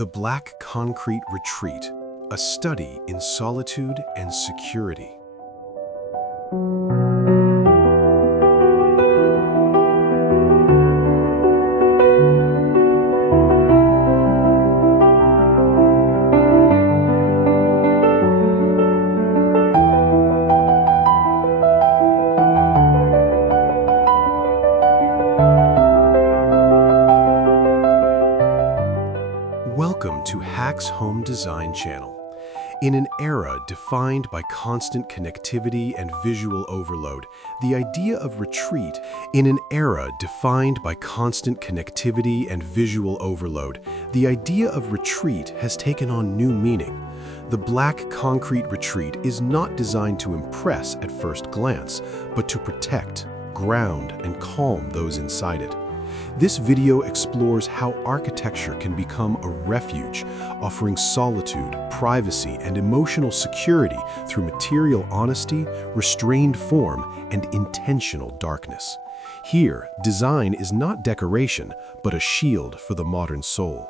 The Black Concrete Retreat, a study in solitude and security. Welcome to Hack's Home Design Channel. In an era defined by constant connectivity and visual overload, the idea of retreat has taken on new meaning. The Black Concrete Retreat is not designed to impress at first glance, but to protect, ground, and calm those inside it. This video explores how architecture can become a refuge, offering solitude, privacy, and emotional security through material honesty, restrained form, and intentional darkness. Here, design is not decoration, but a shield for the modern soul.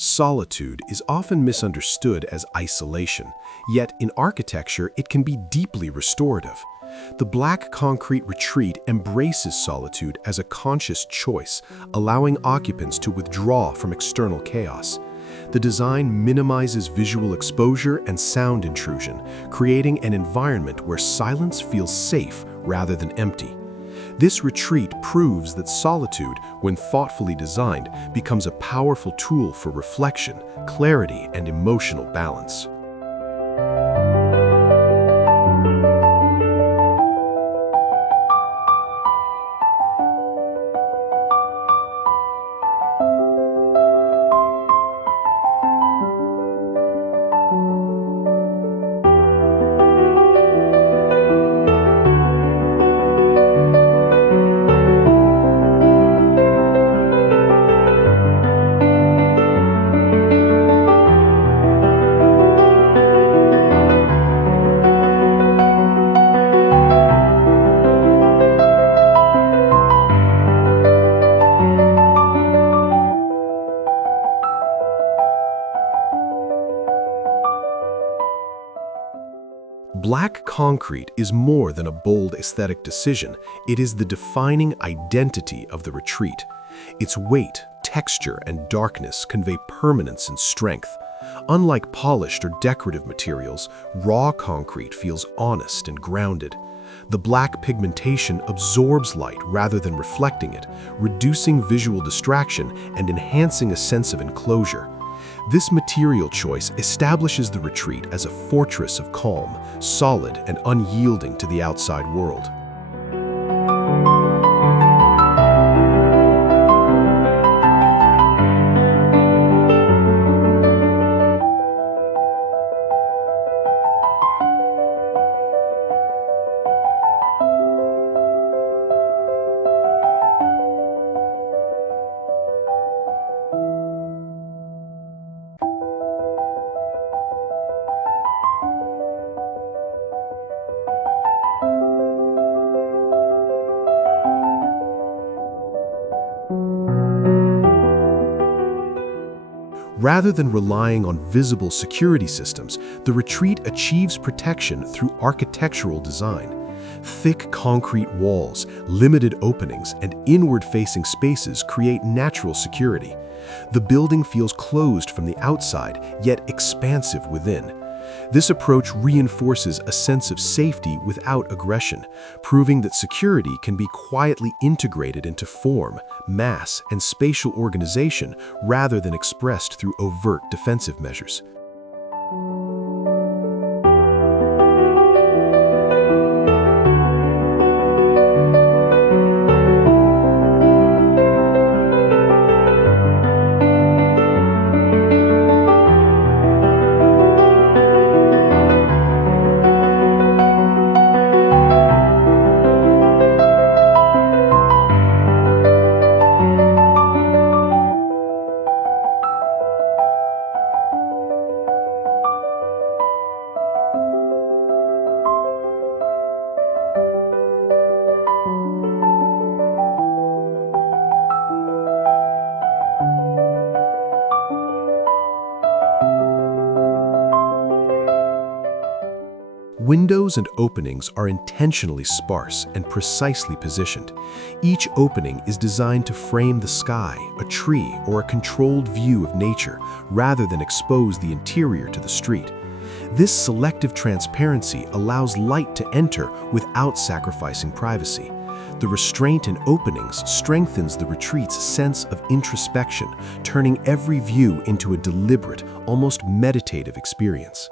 Solitude is often misunderstood as isolation, yet in architecture it can be deeply restorative. The Black Concrete Retreat embraces solitude as a conscious choice, allowing occupants to withdraw from external chaos. The design minimizes visual exposure and sound intrusion, creating an environment where silence feels safe rather than empty. This retreat proves that solitude, when thoughtfully designed, becomes a powerful tool for reflection, clarity, and emotional balance. Black concrete is more than a bold aesthetic decision. It is the defining identity of the retreat. Its weight, texture, and darkness convey permanence and strength. Unlike polished or decorative materials, raw concrete feels honest and grounded. The black pigmentation absorbs light rather than reflecting it, reducing visual distraction and enhancing a sense of enclosure. This material choice establishes the retreat as a fortress of calm, solid, and unyielding to the outside world. Rather than relying on visible security systems, the retreat achieves protection through architectural design. Thick concrete walls, limited openings, and inward-facing spaces create natural security. The building feels closed from the outside, yet expansive within. This approach reinforces a sense of safety without aggression, proving that security can be quietly integrated into form, mass, and spatial organization rather than expressed through overt defensive measures. Windows and openings are intentionally sparse and precisely positioned. Each opening is designed to frame the sky, a tree, or a controlled view of nature, rather than expose the interior to the street. This selective transparency allows light to enter without sacrificing privacy. The restraint in openings strengthens the retreat's sense of introspection, turning every view into a deliberate, almost meditative experience.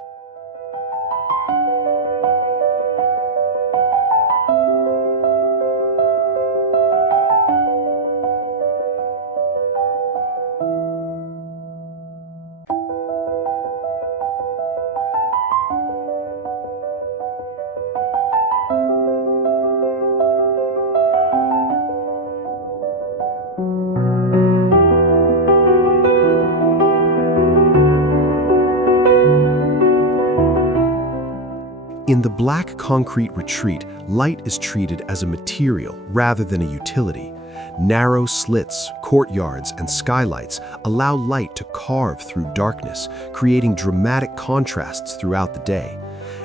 In the black concrete retreat, light is treated as a material rather than a utility. Narrow slits, courtyards, and skylights allow light to carve through darkness, creating dramatic contrasts throughout the day.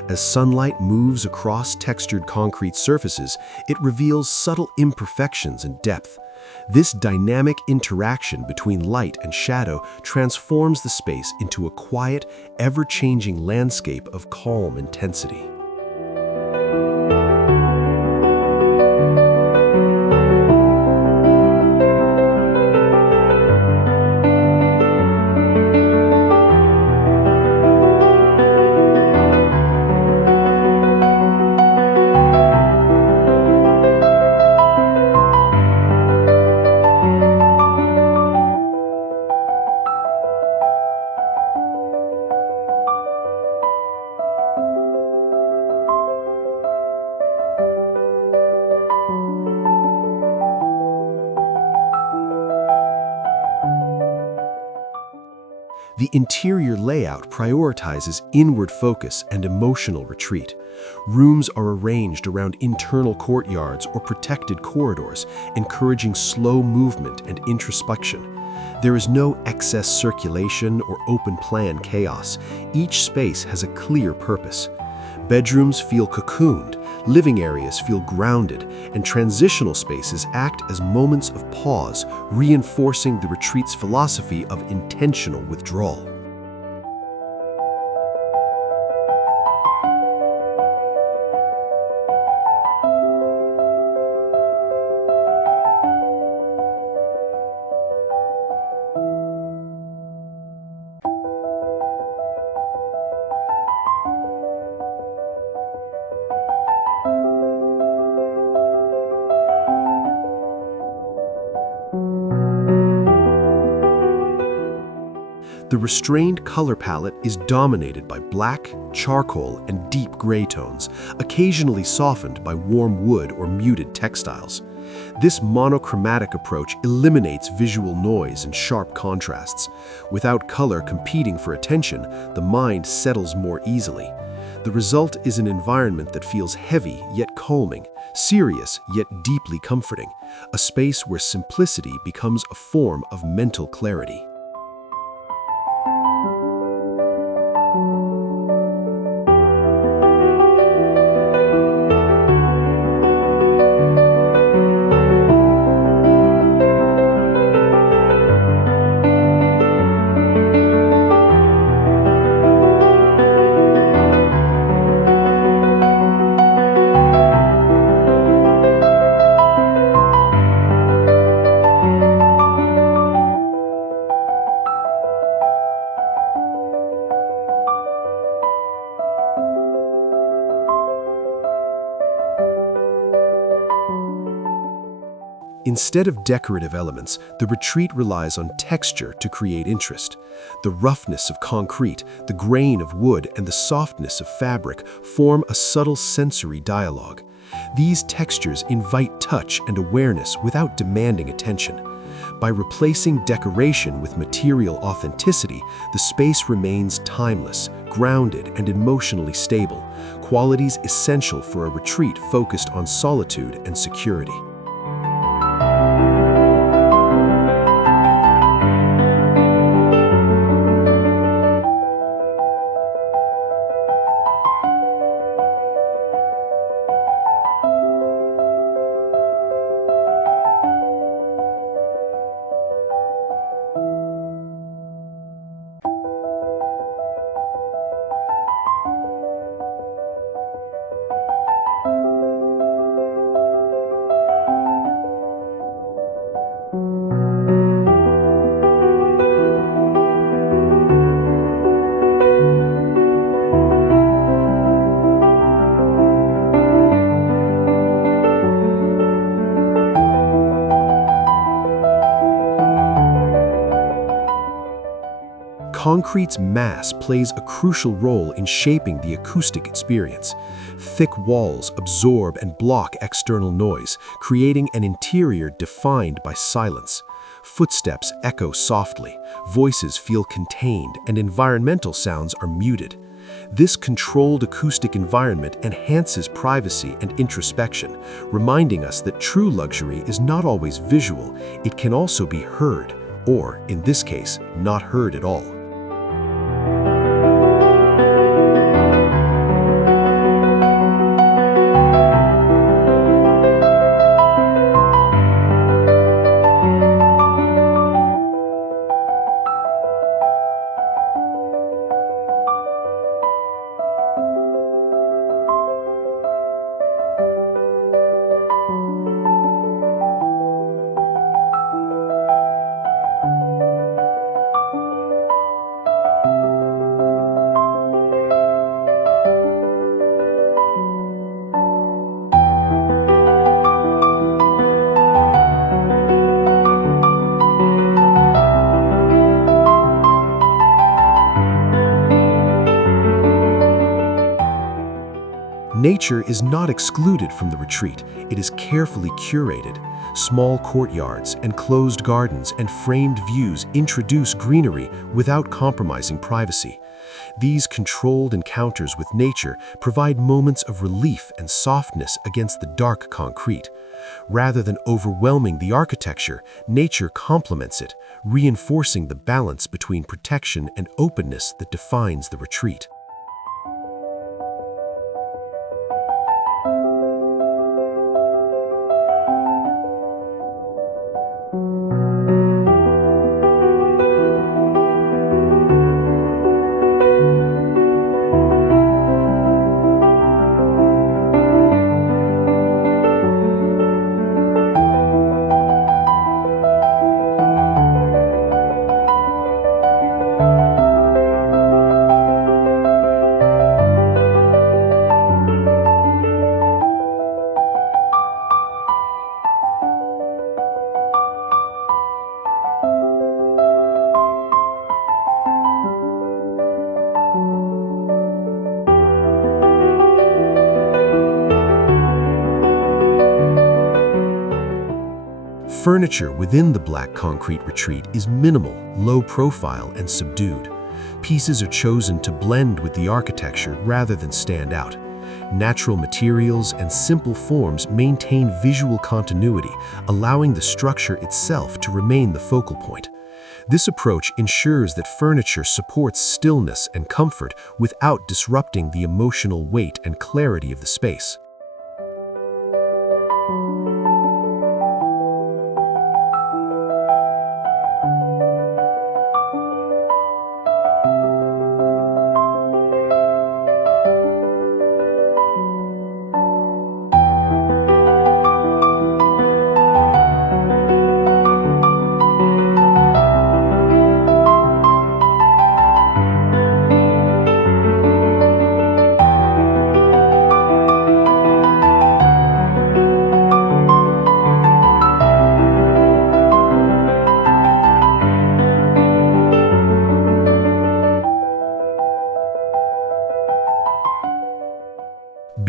As sunlight moves across textured concrete surfaces, it reveals subtle imperfections and depth. This dynamic interaction between light and shadow transforms the space into a quiet, ever-changing landscape of calm intensity. The interior layout prioritizes inward focus and emotional retreat. Rooms are arranged around internal courtyards or protected corridors, encouraging slow movement and introspection. There is no excess circulation or open-plan chaos. Each space has a clear purpose. Bedrooms feel cocooned, living areas feel grounded, and transitional spaces act as moments of pause, reinforcing the retreat's philosophy of intentional withdrawal. The restrained color palette is dominated by black, charcoal, and deep gray tones, occasionally softened by warm wood or muted textiles. This monochromatic approach eliminates visual noise and sharp contrasts. Without color competing for attention, the mind settles more easily. The result is an environment that feels heavy yet calming, serious yet deeply comforting, a space where simplicity becomes a form of mental clarity. Instead of decorative elements, the retreat relies on texture to create interest. The roughness of concrete, the grain of wood, and the softness of fabric form a subtle sensory dialogue. These textures invite touch and awareness without demanding attention. By replacing decoration with material authenticity, the space remains timeless, grounded, and emotionally stable, qualities essential for a retreat focused on solitude and security. Concrete's mass plays a crucial role in shaping the acoustic experience. Thick walls absorb and block external noise, creating an interior defined by silence. Footsteps echo softly, voices feel contained, and environmental sounds are muted. This controlled acoustic environment enhances privacy and introspection, reminding us that true luxury is not always visual, it can also be heard, or, in this case, not heard at all. Nature is not excluded from the retreat. It is carefully curated. Small courtyards, enclosed gardens, and framed views introduce greenery without compromising privacy. These controlled encounters with nature provide moments of relief and softness against the dark concrete. Rather than overwhelming the architecture, nature complements it, reinforcing the balance between protection and openness that defines the retreat. Furniture within the black concrete retreat is minimal, low profile, and subdued. Pieces are chosen to blend with the architecture rather than stand out. Natural materials and simple forms maintain visual continuity, allowing the structure itself to remain the focal point. This approach ensures that furniture supports stillness and comfort without disrupting the emotional weight and clarity of the space.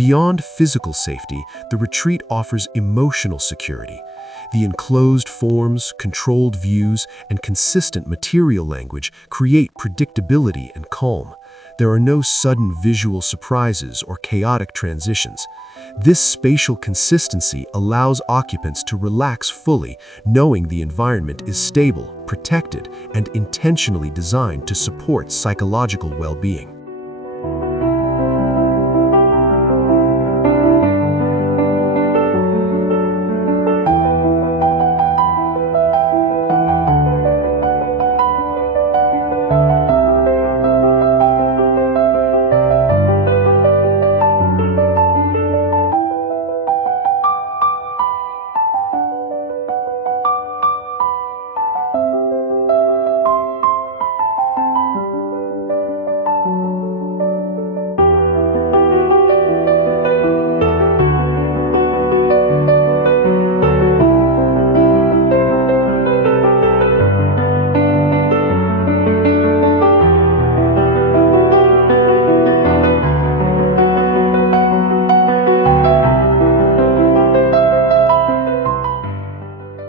Beyond physical safety, the retreat offers emotional security. The enclosed forms, controlled views, and consistent material language create predictability and calm. There are no sudden visual surprises or chaotic transitions. This spatial consistency allows occupants to relax fully, knowing the environment is stable, protected, and intentionally designed to support psychological well-being.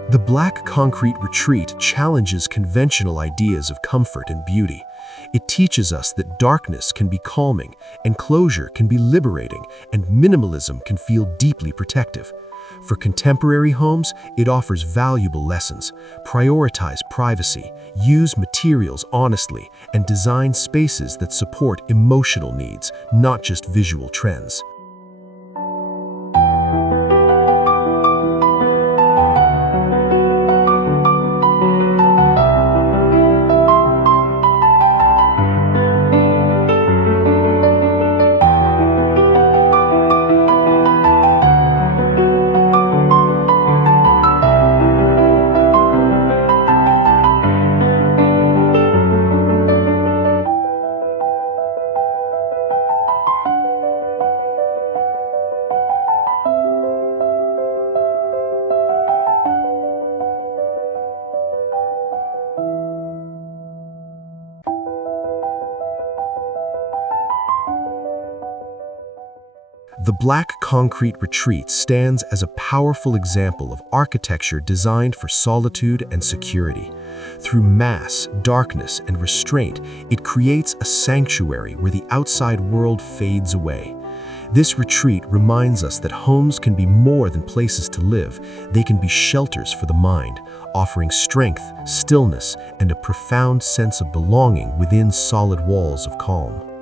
The black concrete retreat challenges conventional ideas of comfort and beauty. It teaches us that darkness can be calming, enclosure can be liberating, and minimalism can feel deeply protective. For contemporary homes, it offers valuable lessons. Prioritize privacy, use materials honestly, and design spaces that support emotional needs, not just visual trends. The black concrete retreat stands as a powerful example of architecture designed for solitude and security. Through mass, darkness, and restraint, it creates a sanctuary where the outside world fades away. This retreat reminds us that homes can be more than places to live. They can be shelters for the mind, offering strength, stillness, and a profound sense of belonging within solid walls of calm.